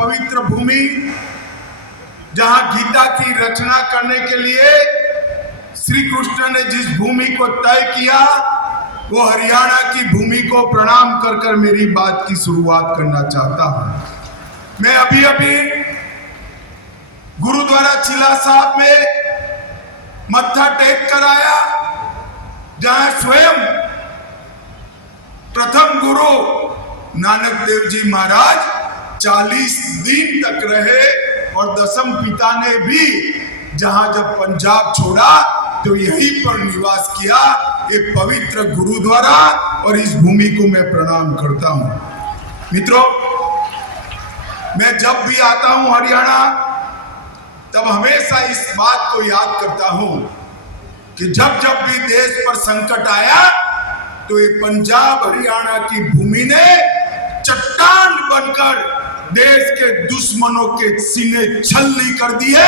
पवित्र भूमि, जहां गीता की रचना करने के लिए श्री कृष्ण ने जिस भूमि को तय किया, वो हरियाणा की भूमि को प्रणाम कर कर मेरी बात की शुरुआत करना चाहता हूं। मैं अभी अभी गुरुद्वारा चिला साहब में मत्था टेक कर आया, जहां स्वयं प्रथम गुरु नानक देव जी महाराज 40 दिन तक रहे और दसम पिता ने भी जहां जब पंजाब छोड़ा तो यहीं पर निवास किया। एक पवित्र गुरुद्वारा और इस भूमि को मैं प्रणाम करता हूं। मित्रों, मैं जब भी आता हूं हरियाणा, तब हमेशा इस बात को याद करता हूं कि जब जब भी देश पर संकट आया तो ये पंजाब हरियाणा की भूमि ने चट्टान बनकर देश के दुश्मनों के सीने छलनी कर दिए,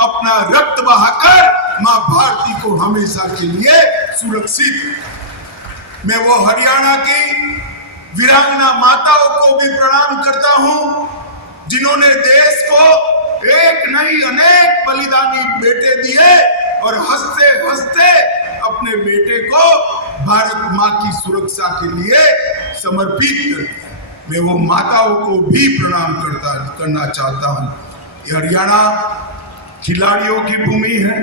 अपना रक्त बहाकर मां भारती को हमेशा के लिए सुरक्षित। मैं वो हरियाणा की वीरांगना माताओं को भी प्रणाम करता हूं, जिन्होंने देश को एक नहीं अनेक बलिदानी बेटे दिए और हंसते हंसते अपने बेटे को भारत मां की सुरक्षा के लिए समर्पित कर दिया। मैं वो माताओं को भी प्रणाम करना चाहता हूं। ये हरियाणा खिलाड़ियों की भूमि है।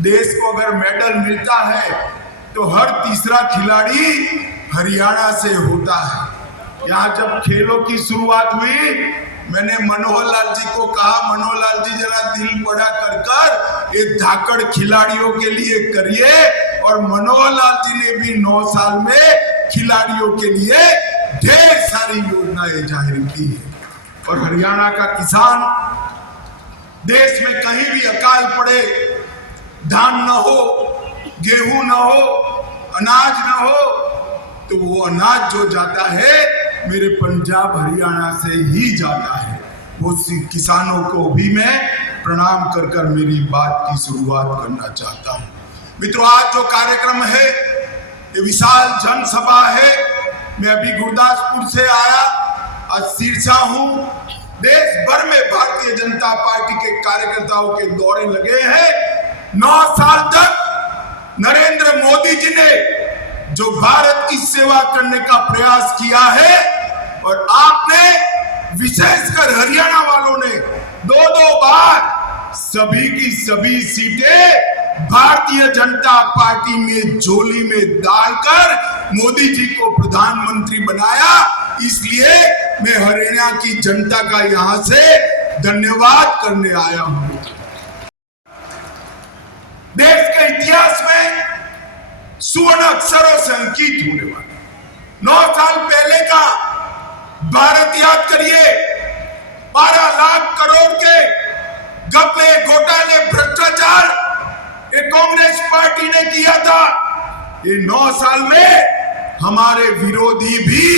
देश को अगर मेडल मिलता है तो हर तीसरा खिलाड़ी हरियाणा से होता है। यहाँ जब खेलों की शुरुआत हुई, मैंने मनोहर लाल जी को कहा, मनोहर लाल जी जरा दिल बड़ा कर कर ये धाकड़ खिलाड़ियों के लिए करिए, और मनोहर लाल जी ने भी 9 साल में खिलाड़ियों के लिए ढेर सारी योजनाएं जाहिर की है। और हरियाणा का किसान, देश में कहीं भी अकाल पड़े, धान न हो, गेहूं न हो, अनाज न हो, तो वो अनाज जो जाता है मेरे पंजाब हरियाणा से ही जाता है। वो किसानों को भी मैं प्रणाम कर कर मेरी बात की शुरुआत करना चाहता हूं। मित्रों, आज जो कार्यक्रम है ये विशाल जनसभा है। मैं अभी गुरदासपुर से आया, आज सिरसा हूं। देश भर में भारतीय जनता पार्टी के कार्यकर्ताओं के दौरे लगे हैं। 9 साल तक नरेंद्र मोदी जी ने जो भारत की सेवा करने का प्रयास किया है, और आपने विशेषकर हरियाणा वालों ने 2-2 बार सभी की सभी सीटें भारतीय जनता पार्टी में झोली में डालकर मोदी जी को प्रधानमंत्री बनाया। इसलिए मैं हरियाणा की जनता का यहां से धन्यवाद करने आया हूं। देश के इतिहास में सुवर्ण अक्षरों से अंकित होने वाला 9 साल पहले का भारत याद करिए। 12 लाख करोड़ के घपले, घोटाले, भ्रष्टाचार ये कांग्रेस पार्टी ने किया था। ये 9 साल में हमारे विरोधी भी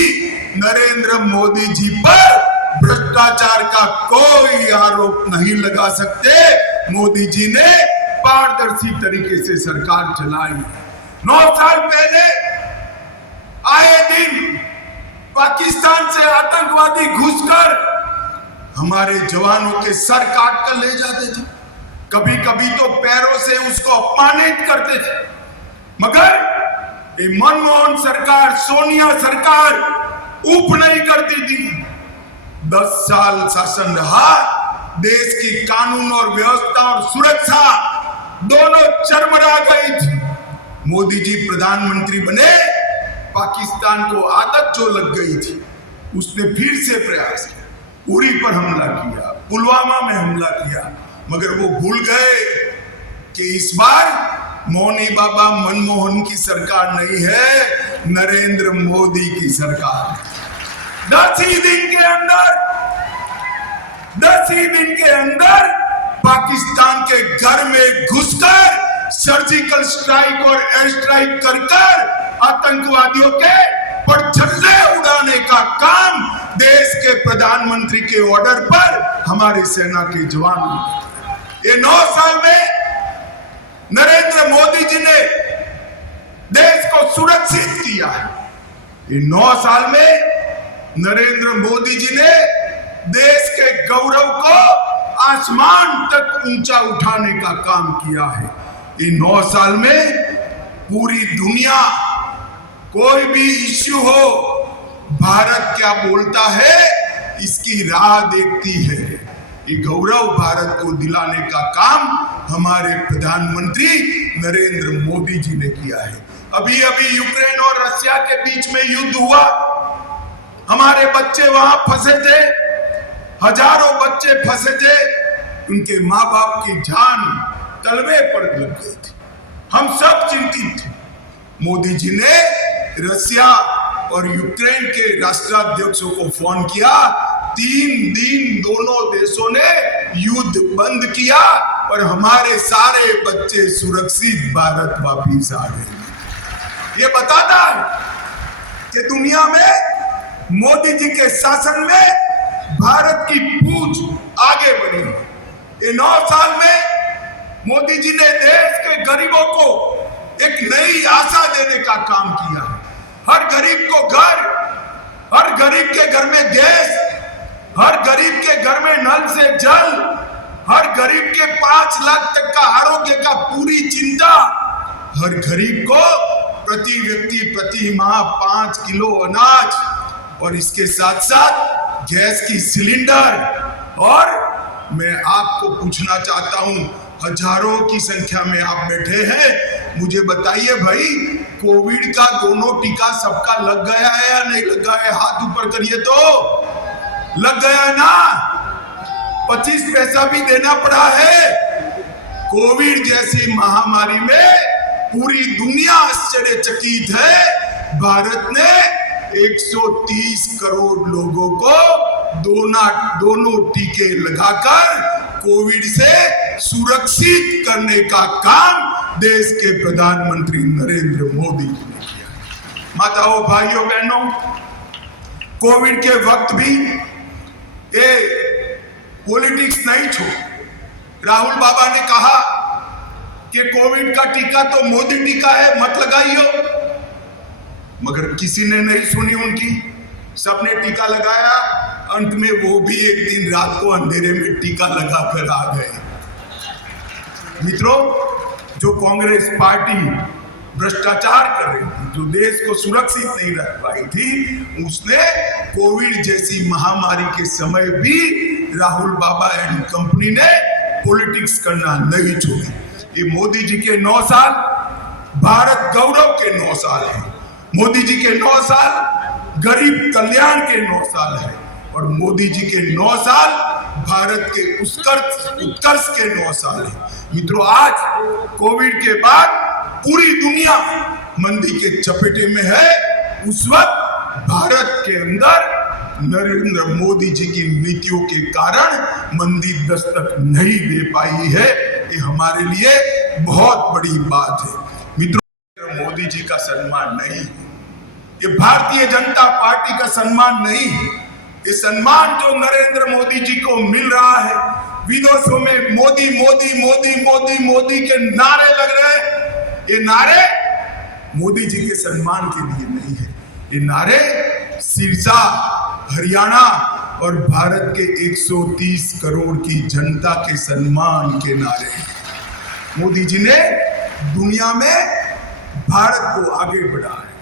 नरेंद्र मोदी जी पर भ्रष्टाचार का कोई आरोप नहीं लगा सकते। मोदी जी ने पारदर्शी तरीके से सरकार चलाई। 9 साल पहले आए दिन पाकिस्तान से आतंकवादी घुसकर हमारे जवानों के सर काट कर ले जाते थे। कभी कभी तो पैरों से उसको अपमानित करते थे। मगर ये मनमोहन सरकार, सोनिया सरकार ऊप नहीं करती थी। 10 साल शासन रहा, देश की कानून और व्यवस्था और सुरक्षा दोनों चरमरा गई थी। मोदी जी प्रधानमंत्री बने, पाकिस्तान को आदत जो लग गई थी, उसने फिर से प्रयास किया। उरी पर हमला किया, पुलवामा में हमला किया, मगर वो भूल गए कि इस बार मौनी बाबा मनमोहन की सरकार नहीं है, नरेंद्र मोदी की सरकार। 10 ही दिन के अंदर पाकिस्तान के घर में घुसकर सर्जिकल स्ट्राइक और एयर स्ट्राइक कर आतंकवादियों के परछल्ले उड़ाने का काम देश के प्रधानमंत्री के ऑर्डर पर हमारी सेना के जवान ने। ये 9 साल में नरेंद्र मोदी जी ने देश को सुरक्षित किया है। ये 9 साल में नरेंद्र मोदी जी ने देश के गौरव को आसमान तक ऊंचा उठाने का काम किया है। इन 9 साल में पूरी दुनिया कोई भी इश्यू हो, भारत क्या बोलता है इसकी राह देखती है। ये गौरव भारत को दिलाने का काम हमारे प्रधानमंत्री नरेंद्र मोदी जी ने किया है। अभी अभी यूक्रेन और रशिया के बीच में युद्ध हुआ, हमारे बच्चे वहां फंसे थे, हजारों बच्चे फंसे थे, उनके माँ बाप की जान तलवे पर लग गई थी। हम सब चिंतित थे। मोदी जी ने रशिया और यूक्रेन के राष्ट्राध्यक्षों को फोन किया, 3 दिन दोनों देशों ने युद्ध बंद किया और हमारे सारे बच्चे सुरक्षित भारत वापिस आ गए। ये बताता है कि दुनिया में मोदी जी के शासन में भारत की पूंछ आगे बढ़ी। ये 9 साल में मोदी जी ने देश के गरीबों को एक नई आशा देने का काम किया है। हर गरीब को घर, हर गरीब के घर में गैस, हर गरीब के घर में नल से जल, हर गरीब के 5 लाख तक का आरोग्य का पूरी चिंता, हर गरीब को प्रति व्यक्ति प्रति माह 5 किलो अनाज और इसके साथ साथ गैस की सिलेंडर। और मैं आपको पूछना चाहता हूं, हजारों की संख्या में आप बैठे हैं, मुझे बताइए भाई, कोविड का दोनों टीका सबका लग गया है या नहीं लग गया है? हाथ ऊपर करिए तो। लग गया है ना? 25 पैसा भी देना पड़ा है। कोविड जैसी महामारी में पूरी दुनिया आश्चर्यचकित है। भारत ने 130 करोड़ लोगों को दोनों टीके लगाकर कोविड से सुरक्षित करने का काम देश के प्रधानमंत्री नरेंद्र मोदी जी ने किया। माताओं, भाइयों, बहनों, कोविड के वक्त भी ये पॉलिटिक्स नहीं छोड़। राहुल बाबा ने कहा कि कोविड का टीका तो मोदी टीका है, मत लगाइयो, मगर किसी ने नहीं सुनी उनकी। सबने टीका लगाया, अंत में वो भी एक दिन रात को अंधेरे में टीका लगाकर आ गए। मित्रों, जो कांग्रेस पार्टी भ्रष्टाचार कर रही थी, जो देश को सुरक्षित नहीं रख पाई थी, उसने कोविड जैसी महामारी के समय भी राहुल बाबा एंड कंपनी ने पॉलिटिक्स करना नहीं छोड़ी। ये मोदी जी के 9 साल भारत गौरव के 9 साल है। मोदी जी के 9 साल गरीब कल्याण के 9 साल है और मोदी जी के 9 साल भारत के उत्कर्ष के 9 साल है। मित्रों, आज कोविड के बाद पूरी दुनिया मंदी के चपेटे में है। उस वक्त भारत के अंदर नरेंद्र मोदी जी की नीतियों के कारण मंदी दस्तक नहीं दे पाई है। ये हमारे लिए बहुत बड़ी बात है। मित्रों, मोदी जी का सम्मान नहीं, ये भारतीय जनता पार्टी का सम्मान नहीं, ये सम्मान जो नरेंद्र मोदी जी को मिल रहा है, विदेशों में मोदी मोदी मोदी मोदी मोदी के नारे लग रहे हैं, ये नारे मोदी जी के सम्मान के लिए नहीं है। ये नारे सिरसा, हरियाणा और भारत के 130 करोड़ की जनता के सम्मान के नारे हैं। मोदी जी ने दुनिया में भारत को आगे बढ़ाया है।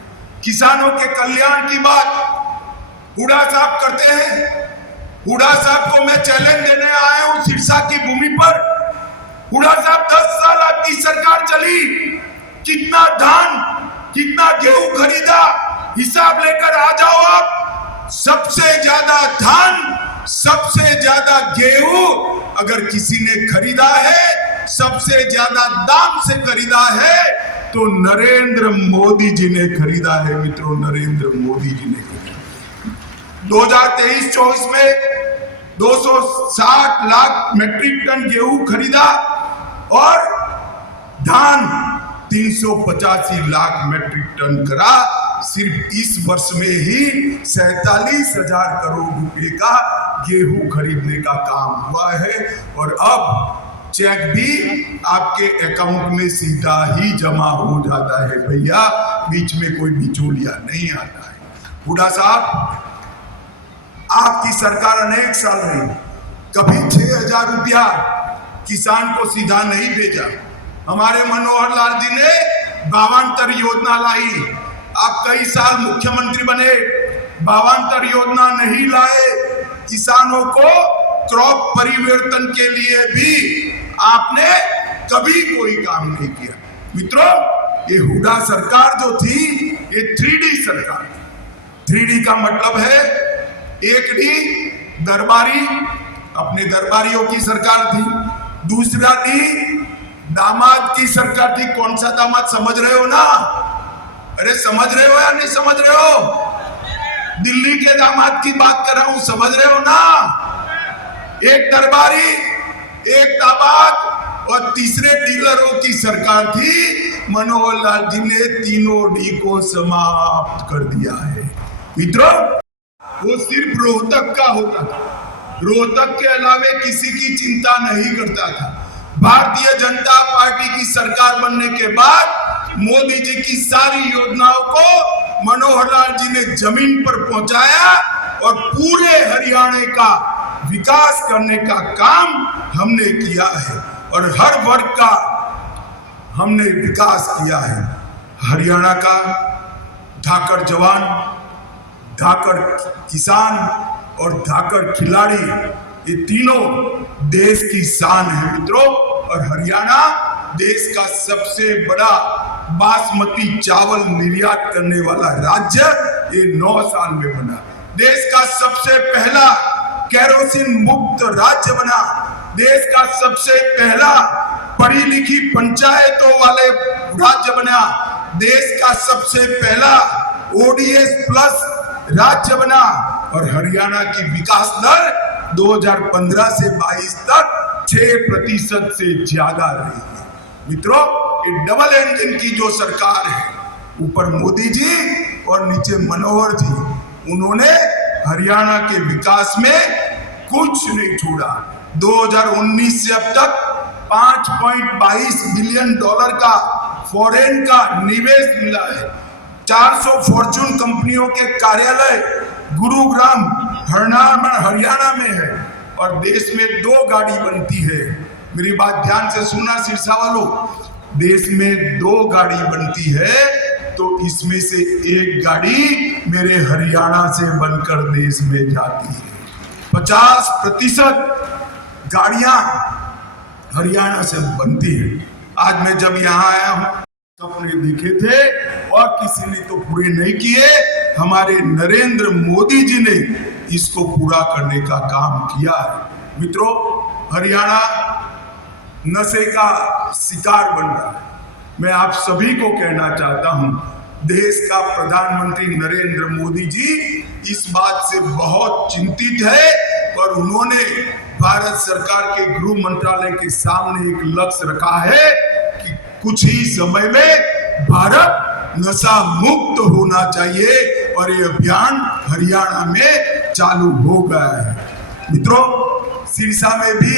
किसानों के कल्याण की बात हुड्डा साहब करते हैं। हुड्डा साहब को मैं चैलेंज देने आया हूं सिरसा की भूमि पर। हुड्डा साहब, 10 साल आपकी सरकार चली, कितना धान, कितना गेहूं खरीदा, हिसाब लेकर आ जाओ आप। सबसे ज्यादा धान, सबसे ज्यादा गेहूं अगर किसी ने खरीदा है, सबसे ज्यादा दाम से खरीदा है, तो नरेंद्र मोदी जी ने खरीदा है। मित्रों, नरेंद्र मोदी जी ने खरीदा। 2023-24 में 260 लाख मैट्रिक टन गेहूं खरीदा और धान 385 लाख मैट्रिक टन करा। सिर्फ इस वर्ष में ही 47,000 करोड़ रुपए का गेहूं खरीदने का काम हुआ है और अब चेक भी आपके अकाउंट में सीधा ही जमा हो जाता है भैया, बीच में कोई बिचौलिया नहीं आता है। हुड्डा साहब, आपकी सरकार अनेक साल रही, कभी 6,000 रुपया किसान को सीधा नहीं भेजा। हमारे मनोहर लाल जी ने 52 योजना लाई। आप कई साल मुख्यमंत्री बने, 52 योजना नहीं लाए। किसानों को क्रॉप परिवर्तन के लिए भी आपने कभी कोई काम नहीं किया। मित्रों, ये हुड्डा सरकार जो थी, ये 3D सरकार। 3D का मतलब है 1D दरबारी, अपने दरबारियों की सरकार थी। दूसरा डी दामाद की सरकार थी। कौन सा दामाद, समझ रहे हो ना? अरे समझ रहे हो या नहीं समझ रहे हो? दिल्ली के दामाद की बात कर रहा हूं, समझ रहे हो ना? एक दरबारी, एक दामाद और तीसरे डीलरों की सरकार थी। मनोहर लाल जी ने तीनों डी को समाप्त कर दिया है। मित्रों, वो सिर्फ रोहतक का होता था, रोहतक के अलावे किसी की चिंता नहीं करता था। भारतीय जनता पार्टी की सरकार बनने के बाद मोदी जी की सारी योजनाओं को मनोहर लाल जी ने जमीन पर पहुंचाया और पूरे हरियाणा का विकास करने का काम हमने किया है और हर वर्ग का हमने विकास किया है। हरियाणा का धाकड़ जवान, धाकड़ किसान और धाकड़ खिलाड़ी, ये तीनों देश की शान है मित्रों। और हरियाणा देश का सबसे बड़ा बासमती चावल निर्यात करने वाला राज्य ये 9 साल में बना। देश का सबसे पहला केरोसिन मुक्त राज्य बना। देश का सबसे पहला पढ़ी लिखी पंचायतों वाले राज्य बना। देश का सबसे पहला ODS प्लस राज्य बना। और हरियाणा की विकास दर 2015 से 22 तक 6% से ज्यादा रही है। मित्रों, ये डबल इंजन की जो सरकार है, ऊपर मोदी जी और नीचे मनोहर जी, उन्होंने हरियाणा के विकास में कुछ नहीं छोड़ा। 2019 से अब तक $5.22 बिलियन का फॉरेन का निवेश मिला है। 400 फॉर्चून कंपनियों के कार्यालय गुरुग्राम हरियाणा में है और देश में 2 गाड़ी बनती है। मेरी बात ध्यान से सुनना सिरसा वालों, देश में 2 गाड़ी बनती है तो इसमें से 1 गाड़ी मेरे हरियाणा से बनकर देश में जाती है। 50% गाड़ियां हरियाणा से बनती है। आज मैं जब यहाँ आया हूं, सपने देखे थे और किसी ने तो पूरे नहीं किए। हमारे नरेंद्र मोदी जी ने इसको पूरा करने का काम किया है। मित्रों, हरियाणा नशे का शिकार बन रहा है। मैं आप सभी को कहना चाहता हूं, देश का प्रधानमंत्री नरेंद्र मोदी जी इस बात से बहुत चिंतित है और उन्होंने भारत सरकार के गृह मंत्रालय के सामने एक लक्ष्य रखा है कि कुछ ही समय में भारत नशा मुक्त होना चाहिए और ये अभियान हरियाणा में चालू हो गया है। मित्रों, सिरसा में भी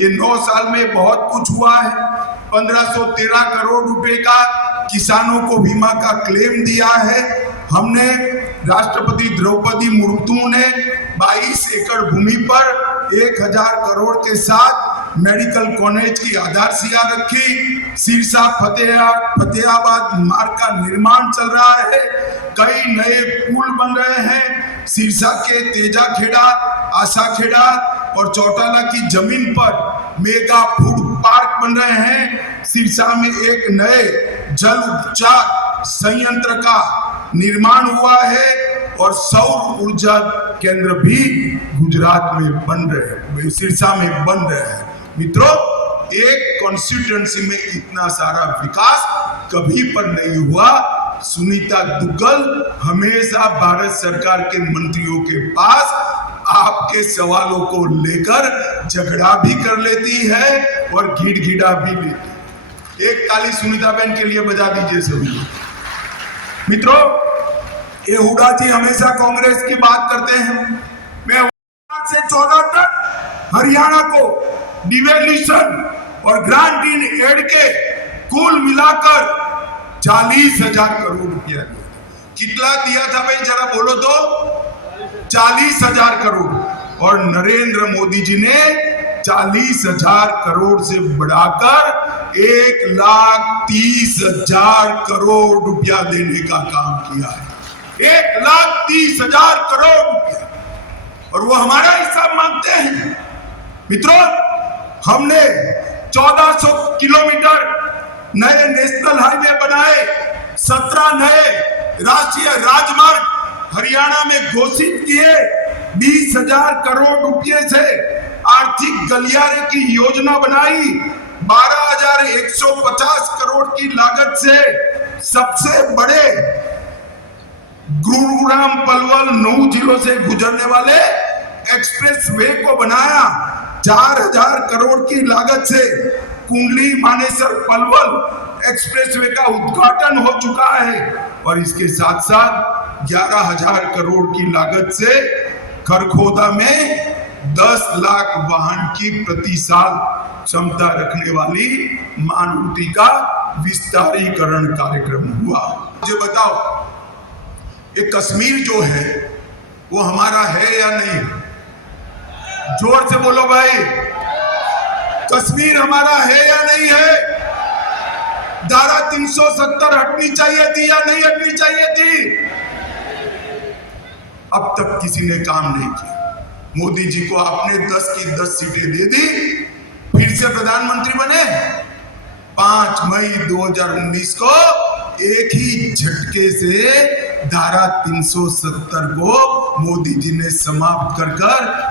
ये 9 साल में बहुत कुछ हुआ है। 1513 करोड़ रुपए का किसानों को बीमा का क्लेम दिया है हमने। राष्ट्रपति द्रौपदी मुर्मू ने 22 एकड़ भूमि पर 1000 करोड़ के साथ मेडिकल कॉलेज की आधारशिला रखी। सिरसा फतेहाबाद मार्ग का निर्माण चल रहा है। कई नए पुल बन रहे हैं। सिरसा के तेजाखेड़ा, आशाखेड़ा और चौटाला की जमीन पर मेगा फूड पार्क बन रहे हैं। सिरसा में एक नए जल उपचार संयंत्र का निर्माण हुआ है और सौर ऊर्जा केंद्र भी गुजरात में बन रहे हैं, सिरसा में बन रहे हैं। मित्रों, एक कॉन्स्टिट्यूएंसी में इतना सारा विकास कभी पर नहीं हुआ। सुनीता दुग्गल हमेशा भारत सरकार के मंत्रियों के पास आपके सवालों को लेकर झगड़ा भी कर लेती है और घिड़घिड़ा भी लेती है। एक ताली सुनीता बहन के लिए बजा दीजिए सभी। मित्रों, ये हुड्डा जी हमेशा कांग्रेस की बात करते हैं। मैं से 14 तक हरियाणा को डिवेल्यूशन और ग्रांट इन एड के कुल मिलाकर 40,000 करोड़ रुपया दिया। कितना दिया था भाई, जरा बोलो तो? 40,000 करोड़। और नरेंद्र मोदी जी ने 40,000 करोड़ से बढ़ाकर 1,30,000 करोड़ रुपया देने का काम किया है। 1,30,000 करोड़ रुपया, और वो हमारा हिस्सा मांगते हैं। मित्रों, हमने 1400 किलोमीटर नए नेशनल हाईवे बनाए, 17 नए राष्ट्रीय राजमार्ग हरियाणा में घोषित किए, 20,000 करोड़ रुपए से आर्थिक गलियारे की योजना बनाई, 12,150 करोड़ की लागत से सबसे बड़े गुरुग्राम पलवल 9 जिलों से गुजरने वाले एक्सप्रेस वे को बनाया, 4,000 करोड़ की लागत से कुंडली मानेसर पलवल एक्सप्रेसवे का उद्घाटन हो चुका है, और इसके साथ साथ 11,000 करोड़ की लागत से खरखोदा में 10 लाख वाहन की प्रति साल क्षमता रखने वाली मारुति का विस्तारीकरण कार्यक्रम हुआ। मुझे बताओ, ये कश्मीर जो है वो हमारा है या नहीं? जोर से बोलो भाई, कश्मीर हमारा है या नहीं है? धारा 370 हटनी चाहिए थी या नहीं हटनी चाहिए थी? अब तक किसी ने काम नहीं किया। मोदी जी को आपने 10 की 10 सीटें दे दी, फिर से प्रधानमंत्री बने। 5 मई 2019 को एक ही झटके से धारा 370 को मोदी जी ने समाप्त कर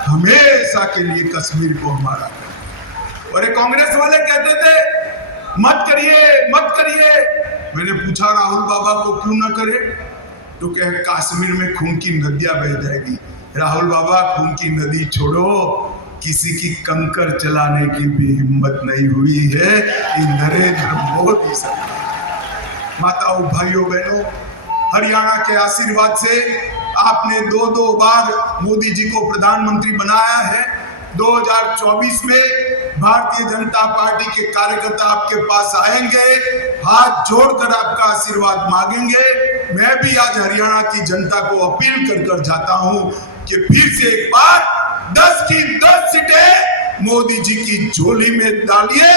हमेशा के लिए कश्मीर को हमारा। और ये कांग्रेस वाले कहते थे मत करिए मत करिए। मैंने पूछा राहुल बाबा को क्यों ना करे, तो कहे कश्मीर में खून की नदियां बह जाएगी। राहुल बाबा, खून की नदी छोड़ो, किसी की कंकर चलाने की भी हिम्मत नहीं हुई है कि नरेंद्र मोदी सरकार। माताओं, भाइयों, बहनों, हरियाणा के आशीर्वाद से आपने 2 बार मोदी जी को प्रधानमंत्री बनाया है। 2024 में भारतीय जनता पार्टी के कार्यकर्ता आपके पास आएंगे, हाथ जोड़कर आपका आशीर्वाद मांगेंगे। मैं भी आज हरियाणा की जनता को अपील कर जाता हूं कि फिर से एक बार 10 की 10 सीटें मोदी जी की झोली में डालिए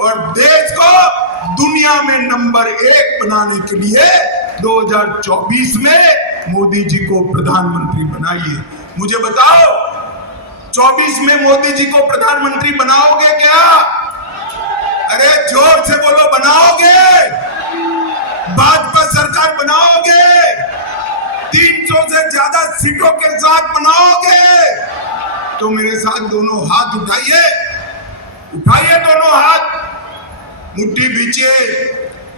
और देश को दुनिया में नंबर 1 बनाने के लिए 2024 में मोदी जी को प्रधानमंत्री बनाइए। मुझे बताओ, 24 में मोदी जी को प्रधानमंत्री बनाओगे क्या? अरे जोर से बोलो, बनाओगे? भाजपा सरकार बनाओगे? 300 से ज्यादा सीटों के साथ बनाओगे? तो मेरे साथ दोनों हाथ उठाइए, उठाइए दोनों हाथ, मुट्ठी बीचिए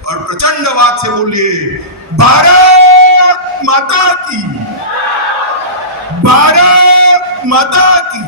और प्रचंड आवाज से बोलिए, भारत माता की, भारत माता की।